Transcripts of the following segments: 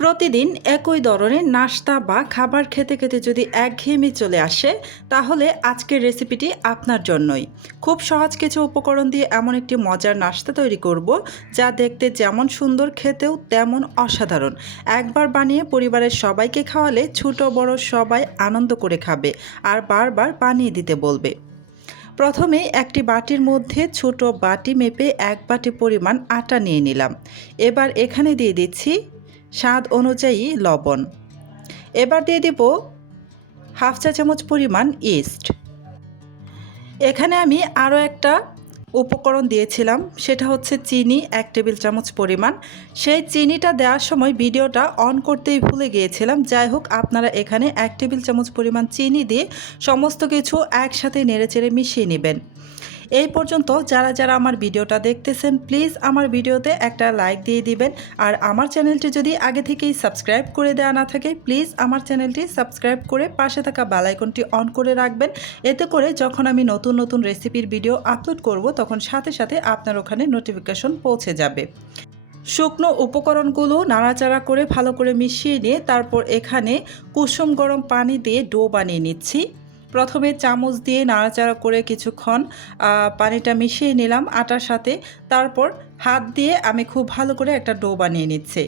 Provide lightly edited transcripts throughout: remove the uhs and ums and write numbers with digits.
প্রতিদিন একই ধরনের নাস্তা বা খাবার খেতে খেতে যদি একঘেয়েমি চলে আসে, তাহলে আজকের রেসিপিটি আপনার জন্যই। খুব সহজ কিছু উপকরণ দিয়ে এমন একটি মজার নাস্তা তৈরি করব, যা দেখতে যেমন সুন্দর, খেতেও তেমন অসাধারণ। একবার বানিয়ে পরিবারের সবাইকে খাওয়ালে ছোট বড় সবাই আনন্দ করে খাবে আর বারবার বানিয়ে দিতে বলবে। প্রথমে একটি বাটির মধ্যে ছোট বাটি মেপে 1 বাটি পরিমাণ আটা নিয়ে নিলাম। এবার এখানে দিয়ে দিচ্ছি স্বাদ অনুযায়ী লবণ। এবার দিয়ে দিব হাফ চা চামচ পরিমাণ ইস্ট। এখানে আমি আরও একটা উপকরণ দিয়েছিলাম, সেটা হচ্ছে চিনি 1 টেবিল চামচ পরিমাণ। সেই চিনিটা দেওয়ার সময় ভিডিওটা অন করতেই ভুলে গিয়েছিলাম। যাই হোক, আপনারা এখানে 1 টেবিল চামচ পরিমাণ চিনি দিয়ে সমস্ত কিছু একসাথে নেড়েচেড়ে মিশিয়ে নেবেন। এই পর্যন্ত যারা যারা আমার ভিডিওটা দেখতেছেন, প্লিজ আমার ভিডিওতে একটা লাইক দিয়ে দিবেন। আর আমার চ্যানেলটি যদি আগে থেকেই সাবস্ক্রাইব করে দেওয়া না থাকে, প্লিজ আমার চ্যানেলটি সাবস্ক্রাইব করে পাশে থাকা বেল আইকনটি অন করে রাখবেন। এতে করে যখন আমি নতুন নতুন রেসিপির ভিডিও আপলোড করব, তখন সাথে সাথে আপনার ওখানে নোটিফিকেশন পৌঁছে যাবে। শুকনো উপকরণগুলো নাড়াচাড়া করে ভালো করে মিশিয়ে নিয়ে তারপর এখানে কুসুম গরম পানি দিয়ে ডো বানিয়ে নিচ্ছি। প্রথমে চামচ দিয়ে নাড়াচাড়া করে কিছুক্ষণ পানিটা মিশিয়ে নিলাম আটার সাথে। তারপর হাত দিয়ে আমি খুব ভালো করে একটা ডো বানিয়ে নিচ্ছি।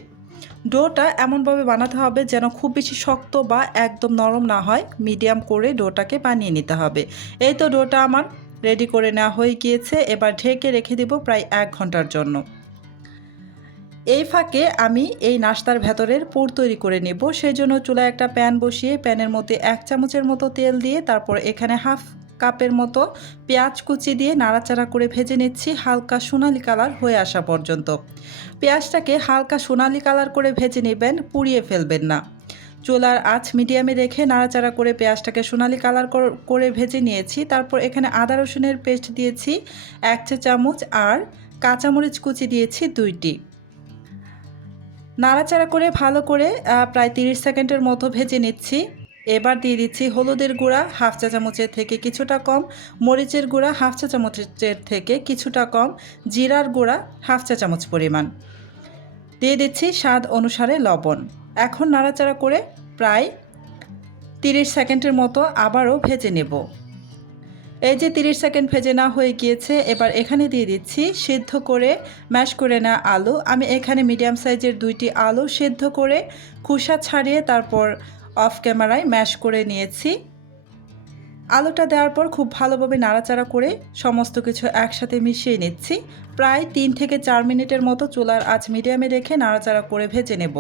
ডোটা এমনভাবে বানাতে হবে যেন খুব বেশি শক্ত বা একদম নরম না হয়, মিডিয়াম করে ডোটাকে বানিয়ে নিতে হবে। এই তো ডোটা আমার রেডি করে নেওয়া হয়ে গিয়েছে। এবার ঢেকে রেখে দেব প্রায় 1 ঘন্টার জন্য। এই ফাঁকে আমি এই নাস্তার ভেতরের পুর তৈরি করে নেব। সেই জন্য চুলায় একটা প্যান বসিয়ে প্যানের মধ্যে 1 চামচের মতো তেল দিয়ে তারপর এখানে হাফ কাপের মতো পেঁয়াজ কুচি দিয়ে নাড়াচাড়া করে ভেজে নিচ্ছি হালকা সোনালি কালার হয়ে আসা পর্যন্ত। পেঁয়াজটাকে হালকা সোনালি কালার করে ভেজে নেবেন, পুড়িয়ে ফেলবেন না। চুলার আঁচ মিডিয়ামে রেখে নাড়াচাড়া করে পেঁয়াজটাকে সোনালি কালার করে ভেজে নিয়েছি। তারপর এখানে আদা রসুনের পেস্ট দিয়েছি 1 চা চামচ আর কাঁচামরিচ কুচি দিয়েছি 2টি। নাড়াচাড়া করে ভালো করে প্রায় 30 সেকেন্ডের মতো ভেজে নিচ্ছি। এবার দিয়ে দিচ্ছি হলুদের গুঁড়া হাফ চা চামচের থেকে কিছুটা কম, মরিচের গুঁড়া হাফ চা চামচের থেকে কিছুটা কম, জিরার গুঁড়া হাফ চা চামচ পরিমাণ। দিয়ে দিচ্ছি স্বাদ অনুসারে লবণ। এখন নাড়াচাড়া করে প্রায় 30 সেকেন্ডের মতো আবারও ভেজে নেব। এই যে 30 সেকেন্ড ভেজে নেওয়া হয়ে গিয়েছে। এবার এখানে দিয়ে দিচ্ছি সিদ্ধ করে ম্যাশ করে নেওয়া আলু। আমি এখানে মিডিয়াম সাইজের 2টি আলু সিদ্ধ করে খোসা ছাড়িয়ে তারপর অফ ক্যামেরায় ম্যাশ করে নিয়েছি। আলুটা দেওয়ার পর খুব ভালোভাবে নাড়াচাড়া করে সমস্ত কিছু একসাথে মিশিয়ে নিচ্ছি। প্রায় 3 থেকে 4 মিনিটের মতো চুলার আঁচ মিডিয়ামে রেখে নাড়াচাড়া করে ভেজে নেব।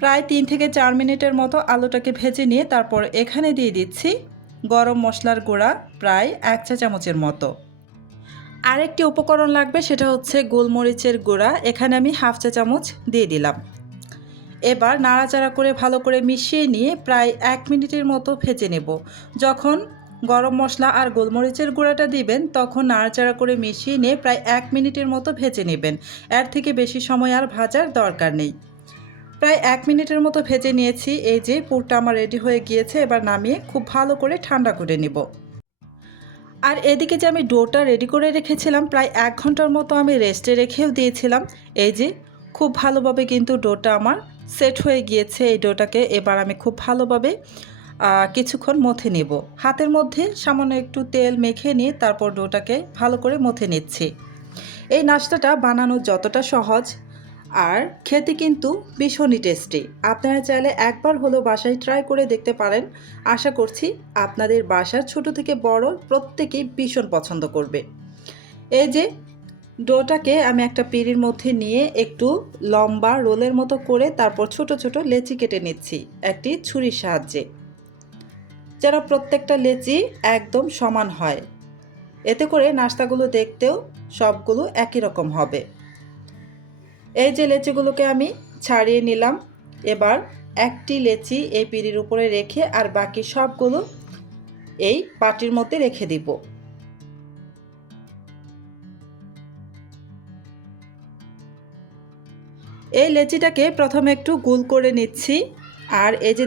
প্রায় 3 থেকে 4 মিনিটের মতো আলুটাকে ভেজে নিয়ে তারপর এখানে দিয়ে দিচ্ছি গরম মশলার গুঁড়া প্রায় 1 চা চামচের মতো। আরেকটি উপকরণ লাগবে, সেটা হচ্ছে গোলমরিচের গুঁড়া। এখানে আমি হাফ চা চামচ দিয়ে দিলাম। এবার নাড়াচাড়া করে ভালো করে মিশিয়ে নিয়ে প্রায় 1 মিনিটের মতো ভেজে নেব। যখন গরম মশলা আর গোলমরিচের গুঁড়াটা দিবেন, তখন নাড়াচাড়া করে মিশিয়ে নিয়ে প্রায় 1 মিনিটের মতো ভেজে নেবেন। এর থেকে বেশি সময় আর ভাজার দরকার নেই। প্রায় 1 মিনিটের মতো ভেজে নিয়েছি। এই যে পুরটা আমার রেডি হয়ে গিয়েছে। এবার নামিয়ে খুব ভালো করে ঠান্ডা করে নেব। আর এদিকে যে আমি ডোটা রেডি করে রেখেছিলাম, প্রায় 1 ঘন্টার মতো আমি রেস্টে রেখেও দিয়েছিলাম। এই যে খুব ভালোভাবে কিন্তু ডোটা আমার সেট হয়ে গিয়েছে। এই ডোটাকে এবার আমি খুব ভালোভাবে কিছুক্ষণ মথে নেব। হাতের মধ্যে সামান্য একটু তেল মেখে নিয়ে তারপর ডোটাকে ভালো করে মথে নিচ্ছি। এই নাস্তাটা বানানো যতটা সহজ আর খেতে কিন্তু ভীষণই টেস্টি। আপনারা চাইলে একবার হলেও বাসায় ট্রাই করে দেখতে পারেন। আশা করছি আপনাদের বাসার ছোট থেকে বড় প্রত্যেকেই ভীষণ পছন্দ করবে। এই যে ডোটাকে আমি একটা পিঁড়ির মধ্যে নিয়ে একটু লম্বা রোলের মতো করে তারপর ছোট ছোট লেচি কেটে নিচ্ছি একটি ছুরির সাহায্যে, যেন প্রত্যেকটা লেচি একদম সমান হয়। এতে করে নাস্তাগুলো দেখতেও সবগুলো একই রকম হবে। এই যে লেচিগুলোকে আমি ছাড়িয়ে নিলাম। এবার একটি লেচি এই পিঁড়ির উপরে রেখে আর বাকি সবগুলো এই বাটির মধ্যে রেখে দিব। এই লেচিটাকে প্রথমে একটু গোল করে নিচ্ছি। আর এই যে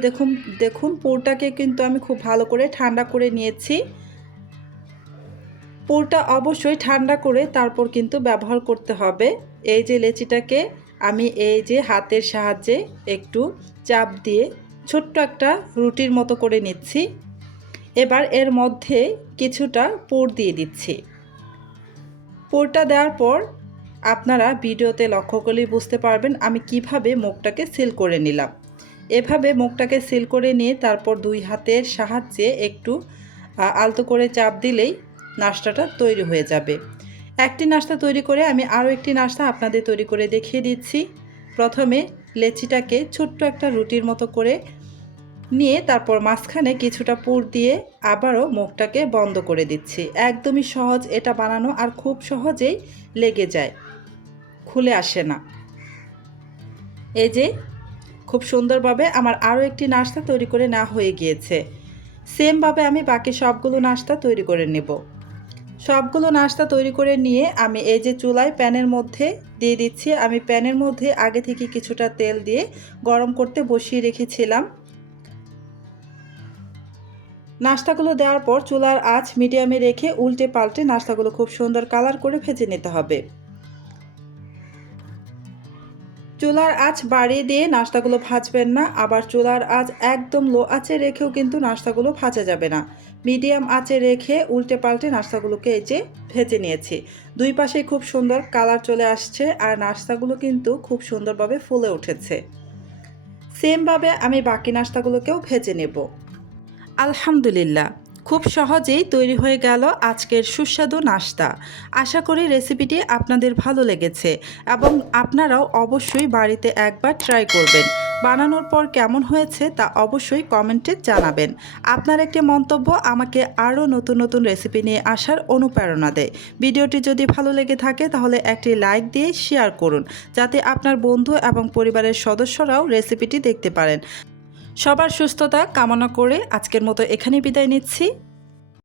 দেখুন পুরটাকে কিন্তু আমি খুব ভালো করে ঠান্ডা করে নিয়েছি। পুরটা অবশ্যই ঠান্ডা করে তারপর কিন্তু ব্যবহার করতে হবে। এই যে লেচিটাকে আমি এই যে হাতের সাহায্যে একটু চাপ দিয়ে ছোট্ট একটা রুটির মতো করে নিচ্ছি। এবার এর মধ্যে কিছুটা পুর দিয়ে দিচ্ছি। পুরটা দেওয়ার পর আপনারা ভিডিওতে লক্ষ্য করলেই বুঝতে পারবেন আমি কিভাবে মুখটাকে সিল করে নিলাম। এভাবে মুখটাকে সিল করে নিয়ে তারপর দুই হাতের সাহায্যে একটু আলতো করে চাপ দিলেই নাস্তাটা তৈরি হয়ে যাবে। একটি নাস্তা তৈরি করে আমি আরও একটি নাস্তা আপনাদের তৈরি করে দেখিয়ে দিচ্ছি। প্রথমে লেচিটাকে ছোট্ট একটা রুটির মতো করে নিয়ে তারপর মাঝখানে কিছুটা পুর দিয়ে আবারও মুখটাকে বন্ধ করে দিচ্ছি। একদমই সহজ এটা বানানো, আর খুব সহজেই লেগে যায়, খুলে আসে না। এই যে খুব সুন্দরভাবে আমার আরও একটি নাস্তা তৈরি করে নেওয়া হয়ে গিয়েছে। সেমভাবে আমি বাকি সবগুলো নাস্তা তৈরি করে নেব। সবগুলো নাস্তা তৈরি করে নিয়ে আমি এই যে চুলায় প্যানের মধ্যে দিয়ে দিচ্ছি। আমি প্যানের মধ্যে আগে থেকে কিছুটা তেল দিয়ে গরম করতে বসিয়ে রেখেছিলাম। নাস্তাগুলো দেওয়ার পর চুলার আঁচ মিডিয়ামে রেখে উল্টে পাল্টে নাস্তাগুলো খুব সুন্দর কালার করে ভেজে নিতে হবে। চুলার আঁচ বাড়িয়ে দিয়ে নাস্তাগুলো ভাজবেন না, আবার চুলার আঁচ একদম লো আঁচে রেখেও কিন্তু নাস্তাগুলো ভাজা যাবে না। মিডিয়াম আঁচে রেখে উল্টে পাল্টে নাস্তাগুলোকে এই যে ভেজে নিয়েছি। দুই পাশেই খুব সুন্দর কালার চলে আসছে, আর নাস্তাগুলো কিন্তু খুব সুন্দরভাবে ফুলে উঠেছে। সেমভাবে আমি বাকি নাস্তাগুলোকেও ভেজে নেব। আলহামদুলিল্লাহ, খুব সহজেই তৈরি হয়ে গেল আজকের সুস্বাদু নাস্তা। আশা করি রেসিপিটি আপনাদের ভালো লেগেছে এবং আপনারাও অবশ্যই বাড়িতে একবার ট্রাই করবেন। বানানোর পর কেমন হয়েছে তা অবশ্যই কমেন্টে জানাবেন। আপনার একটি মন্তব্য আমাকে আরও নতুন নতুন রেসিপি নিয়ে আসার অনুপ্রেরণা দেয়। ভিডিওটি যদি ভালো লেগে থাকে তাহলে একটি লাইক দিয়ে শেয়ার করুন, যাতে আপনার বন্ধু এবং পরিবারের সদস্যরাও রেসিপিটি দেখতে পারেন। সবার সুস্থতা কামনা করে আজকের মতো এখানেই বিদায় নিচ্ছি।